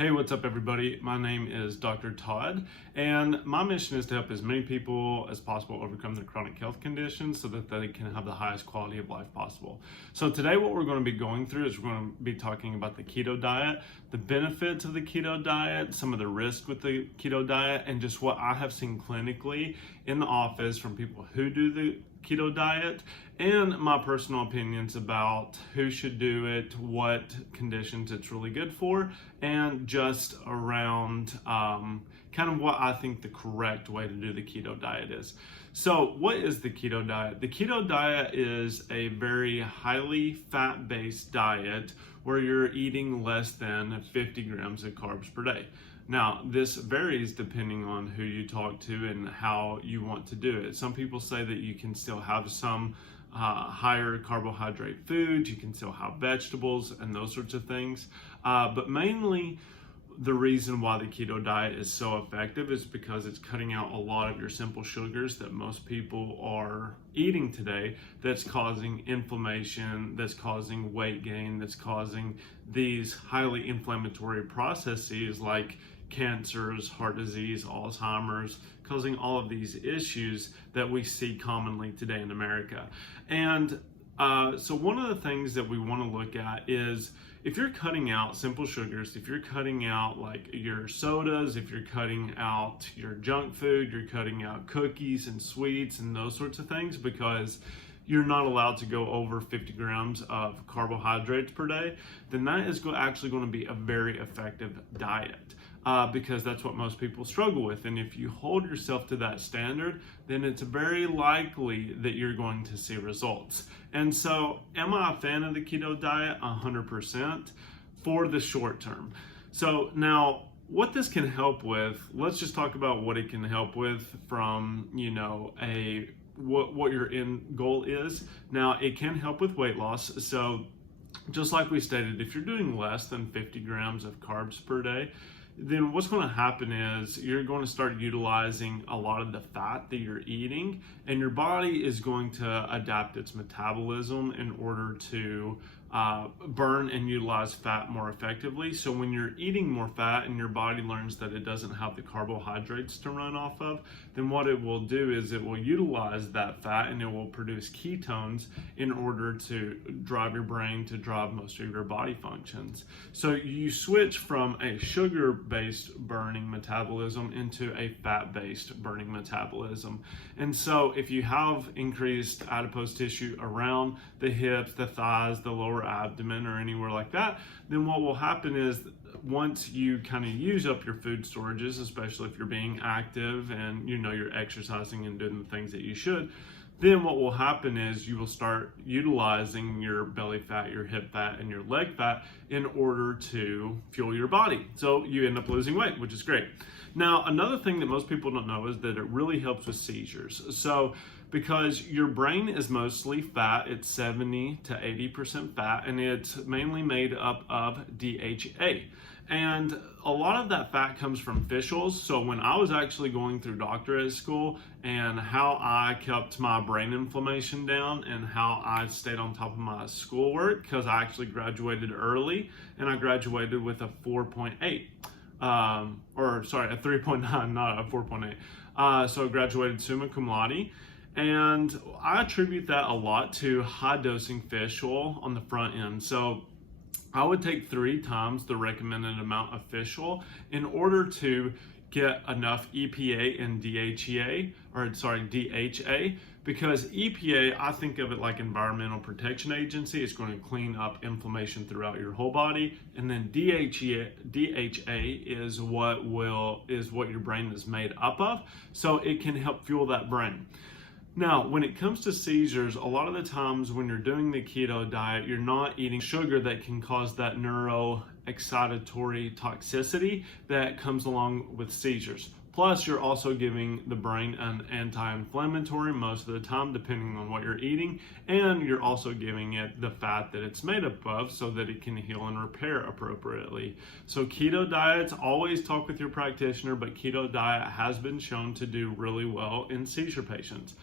Hey, what's up, everybody? My name is Dr. Todd, and my mission is to help as many people as possible overcome their chronic health conditions so that they can have the highest quality of life possible. So today what we're going to be going through is we're going to be talking about the keto diet, the benefits of the keto diet, some of the risks with the keto diet, and just what I have seen clinically in the office from people who do the keto diet, and my personal opinions about who should do it, what conditions it's really good for, and just around kind of what I think the correct way to do the keto diet is. So what is the keto diet? The keto diet is a very highly fat-based diet where you're eating less than 50 grams of carbs per day. Now, this varies depending on who you talk to and how you want to do it. Some people say that you can still have some higher carbohydrate foods, you can still have vegetables and those sorts of things. But mainly, the reason why the keto diet is so effective is because it's cutting out a lot of your simple sugars that most people are eating today, that's causing inflammation, that's causing weight gain, that's causing these highly inflammatory processes like cancers, heart disease, Alzheimer's, causing all of these issues that we see commonly today in America. And so one of the things that we want to look at is if you're cutting out simple sugars, if you're cutting out like your sodas, if you're cutting out your junk food, you're cutting out cookies and sweets and those sorts of things, because you're not allowed to go over 50 grams of carbohydrates per day, then that is actually going to be a very effective diet. Because that's what most people struggle with. And if you hold yourself to that standard, then it's very likely that you're going to see results. And so, am I a fan of the keto diet? 100% for the short term. So now, what this can help with, let's just talk about what it can help with from, what your end goal is. Now, it can help with weight loss. So just like we stated, if you're doing less than 50 grams of carbs per day, then what's going to happen is you're going to start utilizing a lot of the fat that you're eating, and your body is going to adapt its metabolism in order to burn and utilize fat more effectively. So when you're eating more fat and your body learns that it doesn't have the carbohydrates to run off of, then what it will do is it will utilize that fat and it will produce ketones in order to drive your brain, to drive most of your body functions. So you switch from a sugar-based burning metabolism into a fat-based burning metabolism. And so if you have increased adipose tissue around the hips, the thighs, the lower abdomen, or anywhere like that, then what will happen is once you kind of use up your food storages, especially if you're being active and you're exercising and doing the things that you should, then what will happen is you will start utilizing your belly fat, your hip fat, and your leg fat in order to fuel your body. So you end up losing weight, which is great. Now, another thing that most people don't know is that it really helps with seizures. So because your brain is mostly fat, it's 70 to 80% fat, and it's mainly made up of DHA. And a lot of that fat comes from fish oils. So when I was actually going through doctorate school, and how I kept my brain inflammation down and how I stayed on top of my schoolwork, because I actually graduated early and I graduated with a 4.8. A 3.9, not a 4.8. So I graduated summa cum laude. And I attribute that a lot to high dosing fish oil on the front end. So I would take 3 times the recommended amount of fish oil in order to get enough EPA and DHA, because EPA, I think of it like Environmental Protection Agency. It's going to clean up inflammation throughout your whole body, and then DHA is what your brain is made up of, so it can help fuel that brain. Now, when it comes to seizures, a lot of the times when you're doing the keto diet, you're not eating sugar that can cause that neuroexcitatory toxicity that comes along with seizures. Plus, you're also giving the brain an anti-inflammatory most of the time, depending on what you're eating, and you're also giving it the fat that it's made up of so that it can heal and repair appropriately. So keto diets, always talk with your practitioner, but keto diet has been shown to do really well in seizure patients.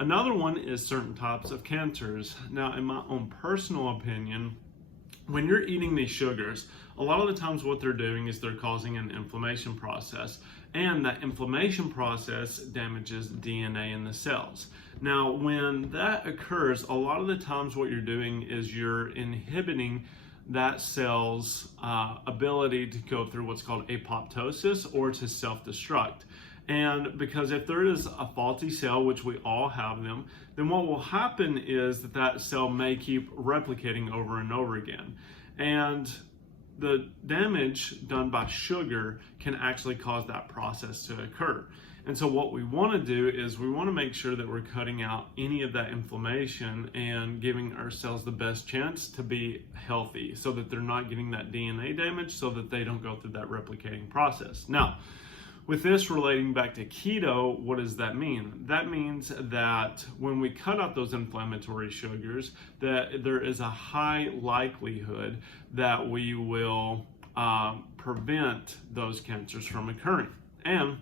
Another one is certain types of cancers. Now, in my own personal opinion, when you're eating these sugars, a lot of the times what they're doing is they're causing an inflammation process, and that inflammation process damages DNA in the cells. Now, when that occurs, a lot of the times what you're doing is you're inhibiting that cell's ability to go through what's called apoptosis, or to self-destruct. And because if there is a faulty cell, which we all have them, then what will happen is that that cell may keep replicating over and over again. And the damage done by sugar can actually cause that process to occur. And so what we want to do is we want to make sure that we're cutting out any of that inflammation and giving our cells the best chance to be healthy, so that they're not getting that DNA damage, so that they don't go through that replicating process. Now, with this relating back to keto, what does that mean? That means that when we cut out those inflammatory sugars, that there is a high likelihood that we will prevent those cancers from occurring. And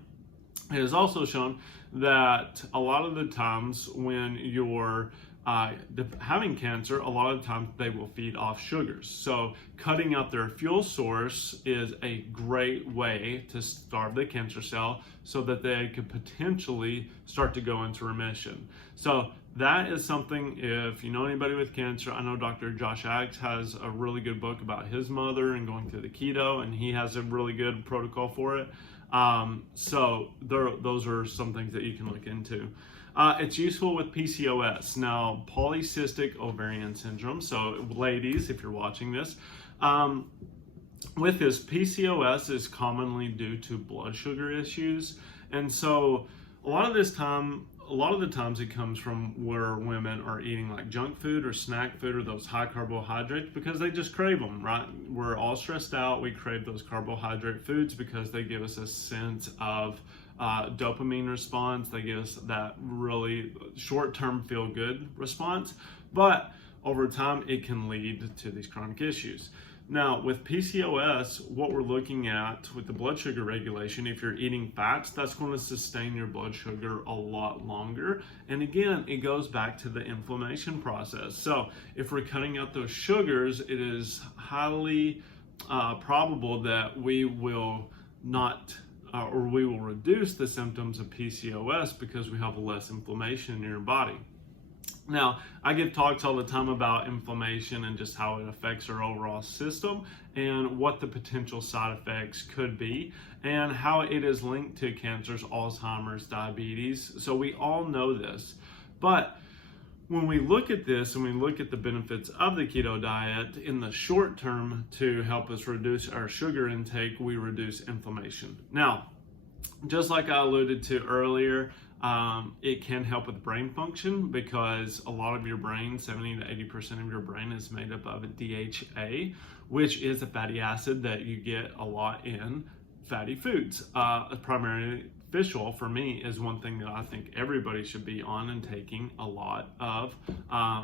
it is also shown that a lot of the times when you're having cancer, a lot of the times they will feed off sugars. So cutting out their fuel source is a great way to starve the cancer cell, so that they could potentially start to go into remission. So that is something, if you know anybody with cancer, I know Dr. Josh Axe has a really good book about his mother and going through the keto, and he has a really good protocol for it. So those are some things that you can look into. It's useful with PCOS. Now, polycystic ovarian syndrome. So ladies, if you're watching this, with this, PCOS is commonly due to blood sugar issues. And so a lot of the times it comes from where women are eating like junk food or snack food or those high carbohydrates, because they just crave them, right? We're all stressed out. We crave those carbohydrate foods because they give us a sense of dopamine response. They give us that really short-term feel-good response, but over time it can lead to these chronic issues. Now, with PCOS, what we're looking at with the blood sugar regulation, if you're eating fats, that's going to sustain your blood sugar a lot longer. And again, it goes back to the inflammation process. So if we're cutting out those sugars, it is highly probable that we will not or we will reduce the symptoms of PCOS, because we have less inflammation in your body. Now, I give talks all the time about inflammation and just how it affects our overall system, and what the potential side effects could be, and how it is linked to cancers, Alzheimer's, diabetes. So we all know this. But when we look at this and we look at the benefits of the keto diet in the short term to help us reduce our sugar intake, we reduce inflammation. Now, just like I alluded to earlier, it can help with brain function, because a lot of your brain, 70 to 80% of your brain, is made up of DHA, which is a fatty acid that you get a lot in fatty foods. Primarily fish oil, for me, is one thing that I think everybody should be on and taking a lot of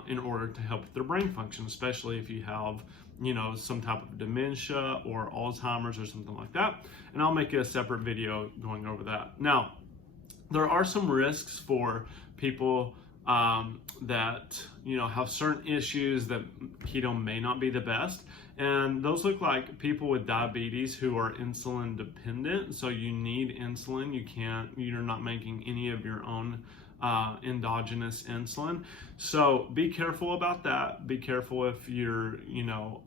in order to help with their brain function, especially if you have, you know, some type of dementia or Alzheimer's or something like that. And I'll make a separate video going over that. Now, there are some risks for people that, you know, have certain issues that keto may not be the best. And those look like people with diabetes who are insulin dependent. So you need insulin. You're not making any of your own endogenous insulin. So be careful about that. Be careful if you're, you know,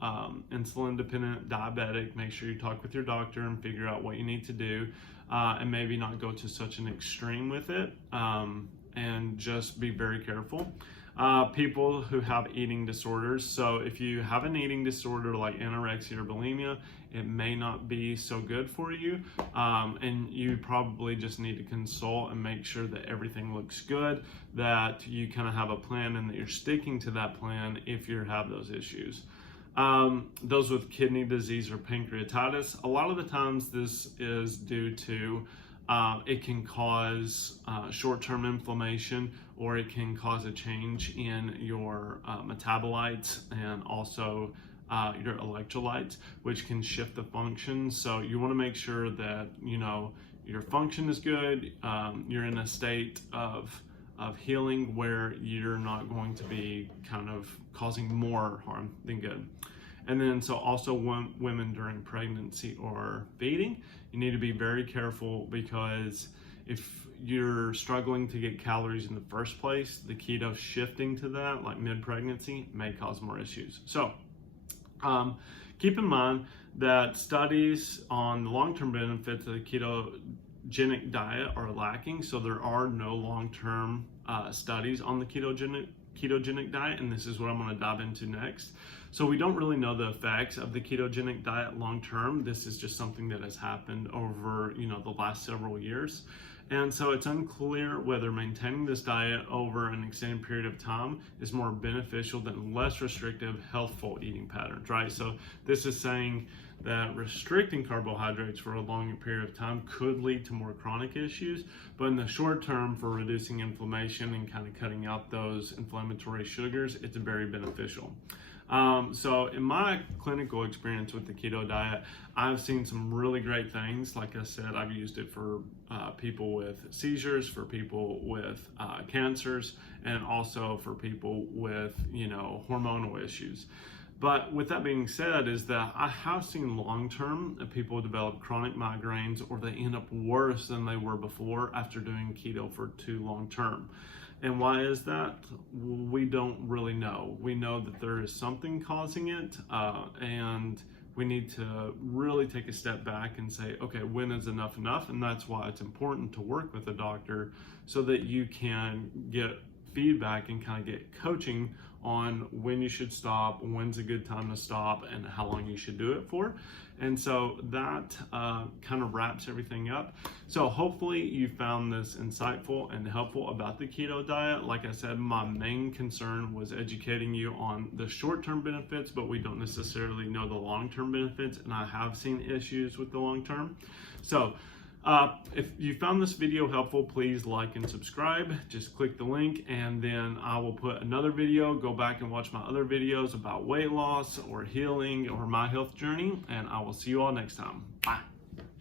insulin dependent diabetic. Make sure you talk with your doctor and figure out what you need to do, and maybe not go to such an extreme with it, and just be very careful. People who have eating disorders. So if you have an eating disorder like anorexia or bulimia, it may not be so good for you, and you probably just need to consult and make sure that everything looks good, that you kind of have a plan and that you're sticking to that plan if you have those issues. Those with kidney disease or pancreatitis, a lot of the times this is due to it can cause short-term inflammation, or it can cause a change in your metabolites and also your electrolytes, which can shift the function. So you want to make sure that, you know, your function is good, you're in a state of healing where you're not going to be kind of causing more harm than good. And then so also women during pregnancy or feeding, you need to be very careful, because if you're struggling to get calories in the first place, the keto shifting to that, like mid-pregnancy, may cause more issues. So keep in mind that studies on the long-term benefits of the ketogenic diet are lacking. So there are no long-term studies on the ketogenic diet, and this is what I'm going to dive into next. So we don't really know the effects of the ketogenic diet long term. This is just something that has happened over the last several years. And so it's unclear whether maintaining this diet over an extended period of time is more beneficial than less restrictive, healthful eating patterns, right? So this is saying that restricting carbohydrates for a longer period of time could lead to more chronic issues, but in the short term, for reducing inflammation and kind of cutting out those inflammatory sugars, it's very beneficial. So in my clinical experience with the keto diet, I've seen some really great things. Like I said, I've used it for people with seizures, for people with cancers, and also for people with hormonal issues. But with that being said, is that I have seen long-term that people develop chronic migraines, or they end up worse than they were before after doing keto for too long-term. And why is that? We don't really know. We know that there is something causing it, and we need to really take a step back and say, okay, when is enough enough? And that's why it's important to work with a doctor, so that you can get feedback and kind of get coaching on when you should stop, when's a good time to stop, and how long you should do it for. And so that kind of wraps everything up. So hopefully you found this insightful and helpful about the keto diet. Like I said, my main concern was educating you on the short-term benefits, but we don't necessarily know the long-term benefits, and I have seen issues with the long-term. So if you found this video helpful, please like and subscribe. Just click the link, and then I will put another video. Go back and watch my other videos about weight loss or healing or my health journey, and I will see you all next time. Bye.